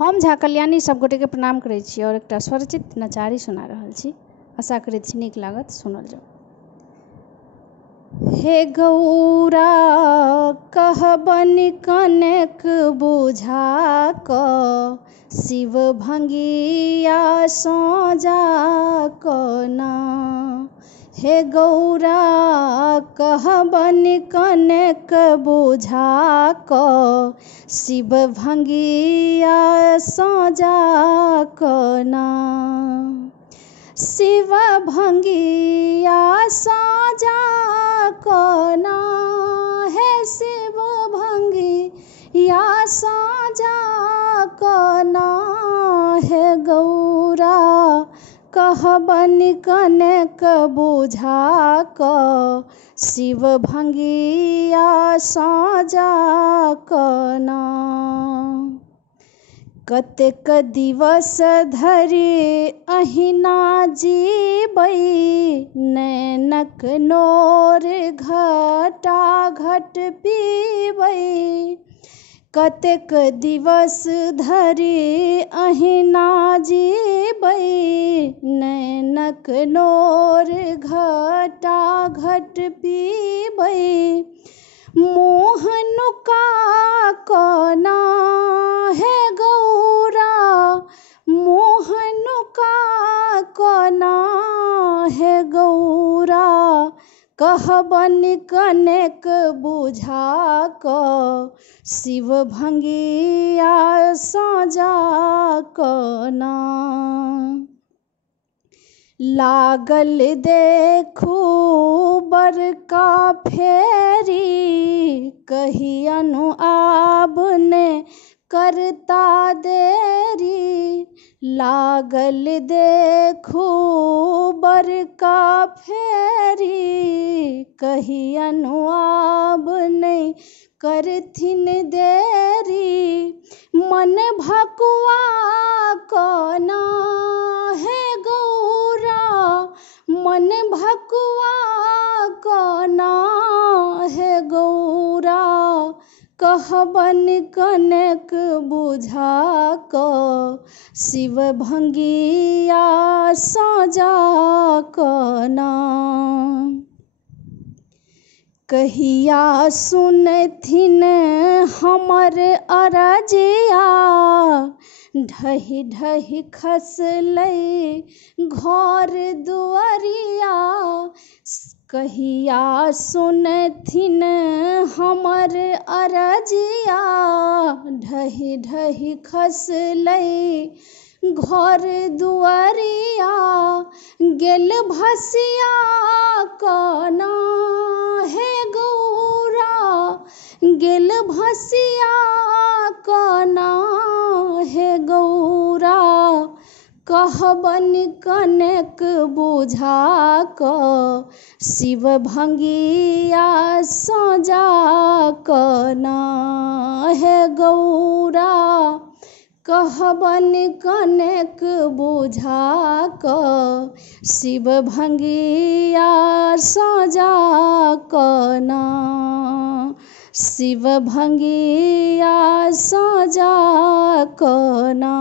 हम झा कल्याणी सब गोटे के प्रणाम करै छी और एकटा स्वरचित नचारी सुना रहल छी। आशा करैत छी नीक लागत, सुनल जाओ। हे गौरा कहबन कनेक बुझा क शिव भंगिया सोजा कना। हे गौरा कहबन कनेक बुझा क शिव भंगिया सोजा कना। शिव भंगिया सोजा कना। हे शिव भंगिया सोजा कना। हे गौरा कहबन कनेक बुझा क शिव भंगिया सोजा कना। कतेक दिवस धरि अहिना जीबै नैनक नोर घटा घट पीबै। कतेक दिवस धरि अहिना जीबै नैनक नोर घटा घट पीबै। मुँह नुका कना। हे गौरा मुँह नुका कना। हे गौरा कहबन कनेक बुझा क शिव भंगिया सोजा कना। लागल देखू बड़का फेरी कहियनु आब ने करता देरी। लागल देखू बड़का फेरी कहियनु आब नहीं करथिन देरी। मन भकुआ कना। हे गौरा मन भकुआ कना। हे गौरा कहबन कनेक बुझा क शिव भंगिया सोजा कना। कहिया सुनथिन हमर अरजिया ढहि ढहि खसलै घर दुआरिया। कहिया सुनथिन हमर अरजिया ढहि ढहि खसलै घर दुआरिया। गेल भसिया कना। हे गौरा गेल भसिया कना। हे गौरा कहबन कनेक बुझा क शिव भंगिया सोजा कना। हे गौरा कहबन कनेक बुझा क शिव भंगिया सोजा कना। शिव भंगिया सोजा कना।